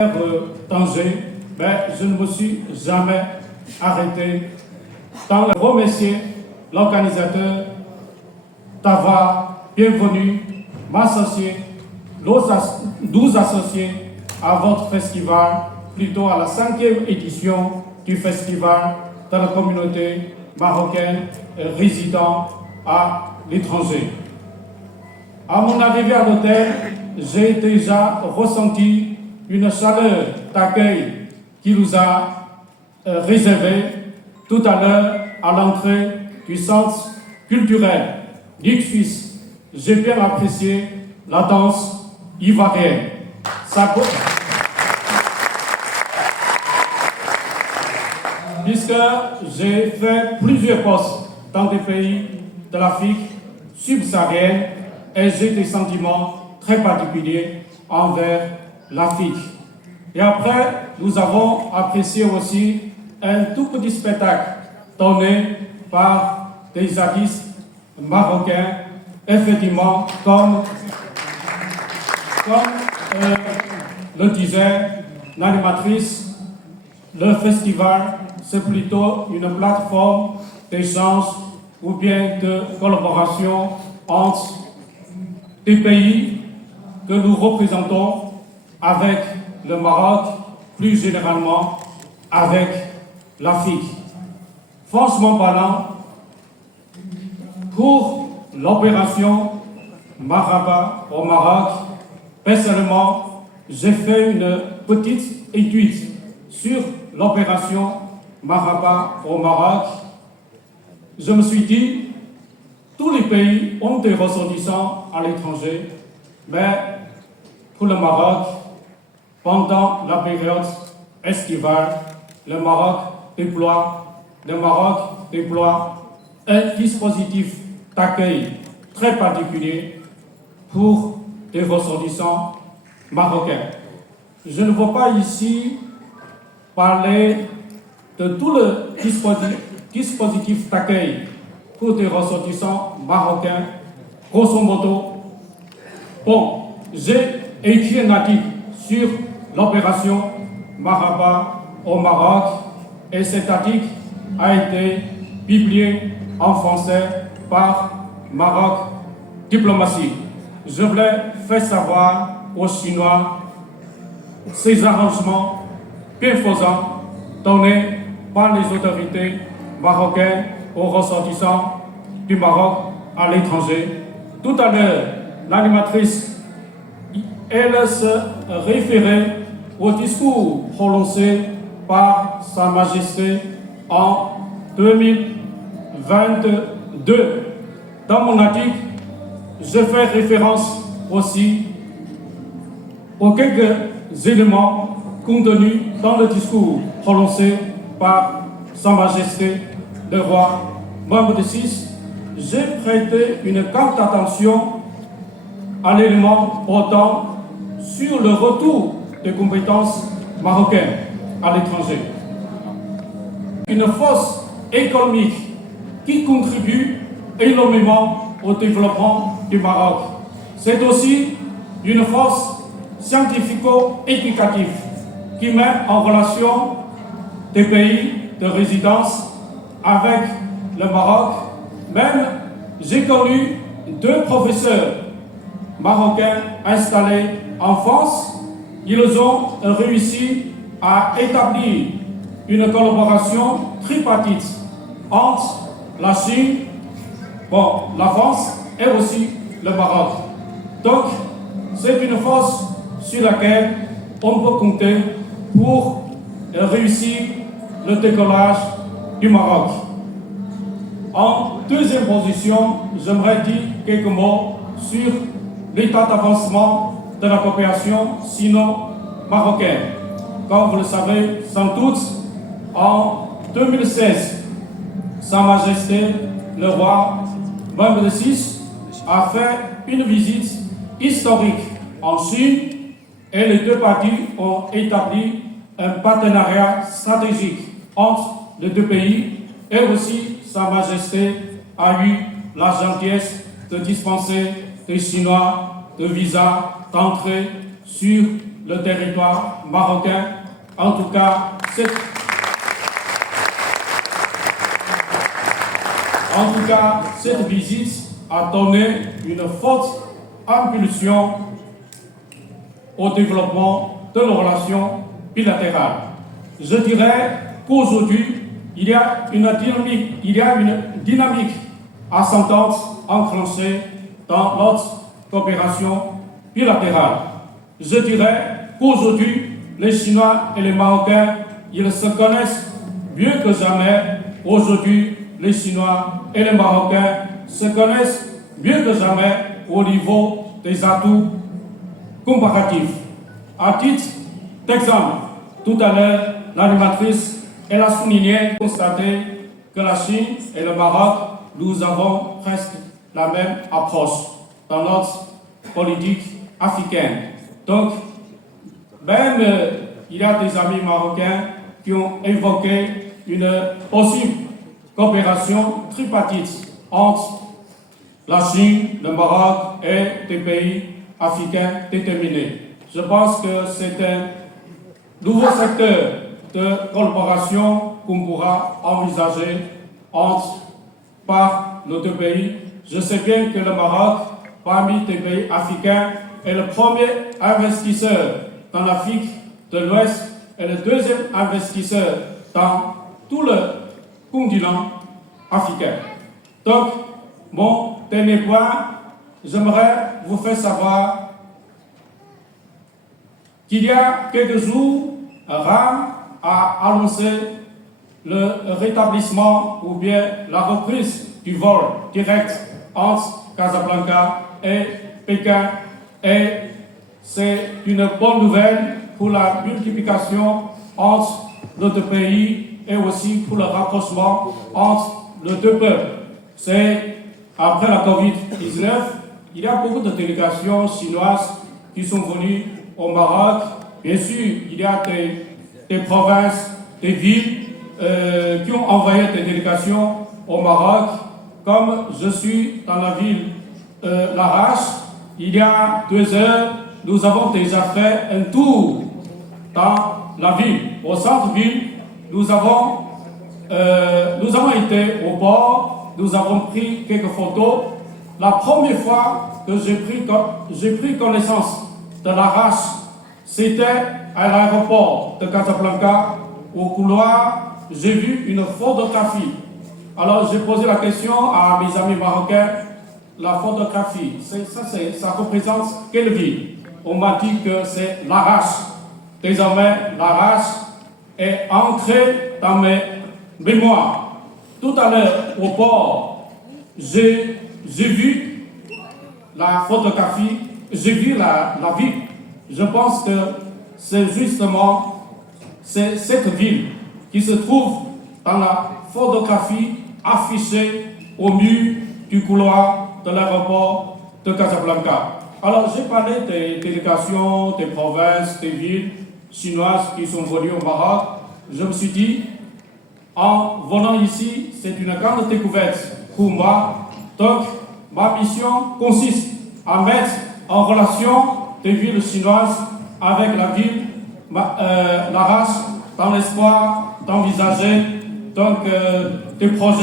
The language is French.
Tanger, mais je ne me suis jamais arrêté dans le remercier l'organisateur, Tava, bienvenue, m'associer, 12 associés à votre festival, plutôt à la 5e édition du festival de la communauté marocaine résidant à l'étranger. À mon arrivée à l'hôtel, j'ai déjà ressenti une chaleur d'accueil qui nous a réservé tout à l'heure à l'entrée du centre culturel Ligue Suisse. J'ai bien apprécié la danse ivoirienne. Puisque j'ai fait plusieurs postes dans des pays de l'Afrique subsaharienne et j'ai des sentiments très particuliers envers l'Afrique. Et après, nous avons apprécié aussi un tout petit spectacle donné par des artistes marocains, effectivement, comme le disait l'animatrice, le festival, c'est plutôt une plateforme d'échange ou bien de collaboration entre des pays que nous représentons avec le Maroc, plus généralement avec l'Afrique. Franchement parlant, pour l'opération Maraba au Maroc, personnellement, j'ai fait une petite étude sur l'opération Maraba au Maroc. Je me suis dit, tous les pays ont des ressortissants à l'étranger, mais pour le Maroc, pendant la période estivale, le Maroc déploie un dispositif d'accueil très particulier pour les ressortissants marocains. Je ne veux pas ici parler de tout le dispositif d'accueil pour des ressortissants marocains. Grosso modo, bon, j'ai écrit un article sur l'opération Maraba au Maroc et cet article a été publié en français par Maroc Diplomatie. Je voulais faire savoir aux Chinois ces arrangements bienfaisants donnés par les autorités marocaines aux ressortissants du Maroc à l'étranger. Tout à l'heure, l'animatrice, elle se référait au discours prononcé par Sa Majesté en 2022. Dans mon article, je fais référence aussi aux quelques éléments contenus dans le discours prononcé par Sa Majesté le roi Mohamed VI. J'ai prêté une grande attention à l'élément portant sur le retour des compétences marocaines à l'étranger. Une force économique qui contribue énormément au développement du Maroc. C'est aussi une force scientifico-éducative qui met en relation des pays de résidence avec le Maroc. Même, j'ai connu 2 professeurs marocains installés en France. Ils ont réussi à établir une collaboration tripartite entre la Chine, la France et aussi le Maroc. Donc, c'est une force sur laquelle on peut compter pour réussir le décollage du Maroc. En deuxième position, j'aimerais dire quelques mots sur l'état d'avancement de la coopération sino-marocaine. Comme vous le savez sans doute, en 2016, Sa Majesté le roi Mohamed VI a fait une visite historique en Chine et les 2 parties ont établi un partenariat stratégique entre les 2 pays et aussi Sa Majesté a eu la gentillesse de dispenser des Chinois de visa d'entrée sur le territoire marocain. En tout cas, cette visite a donné une forte impulsion au développement de nos relations bilatérales. Je dirais qu'aujourd'hui, il y a une dynamique ascendante enclenchée dans notre coopération bilatérale. Je dirais qu'aujourd'hui, les Chinois et les Marocains, ils se connaissent mieux que jamais. Aujourd'hui, les Chinois et les Marocains se connaissent mieux que jamais au niveau des atouts comparatifs. À titre d'exemple, tout à l'heure, l'animatrice, elle a souligné, constaté que la Chine et le Maroc, nous avons presque la même approche dans notre politique africaine. Donc, même il y a des amis marocains qui ont évoqué une possible coopération tripartite entre la Chine, le Maroc et des pays africains déterminés. Je pense que c'est un nouveau secteur de collaboration qu'on pourra envisager par nos deux pays. Je sais bien que le Maroc, parmi les pays africains, est le premier investisseur dans l'Afrique de l'Ouest et le deuxième investisseur dans tout le continent africain. Donc, mon dernier point, j'aimerais vous faire savoir qu'il y a quelques jours, RAM a annoncé le rétablissement ou bien la reprise du vol direct entre Casablanca et Pékin. Et c'est une bonne nouvelle pour la multiplication entre nos deux pays et aussi pour le rapprochement entre nos deux peuples. C'est après la COVID-19, il y a beaucoup de délégations chinoises qui sont venues au Maroc. Bien sûr, il y a des provinces, des villes qui ont envoyé des délégations au Maroc. Comme je suis dans la ville Larache, il y a 2 heures, nous avons déjà fait un tour dans la ville. Au centre-ville, nous avons été au port, nous avons pris quelques photos. La première fois que j'ai pris connaissance de Larache, c'était à l'aéroport de Casablanca. Au couloir, j'ai vu une photographie. Alors j'ai posé la question à mes amis marocains, la photographie, ça représente quelle ville? On m'a dit que c'est Larache. Désormais, Larache est ancrée dans mes mémoires. Tout à l'heure, au port, j'ai vu la photographie, j'ai vu la ville. Je pense que c'est justement cette ville qui se trouve dans la photographie affichée au mur du couloir de l'aéroport de Casablanca. Alors, j'ai parlé des délégations, des provinces, des villes chinoises qui sont venues au Maroc. Je me suis dit, en venant ici, c'est une grande découverte pour moi. Donc, ma mission consiste à mettre en relation des villes chinoises avec la ville Larache dans l'espoir d'envisager donc des projets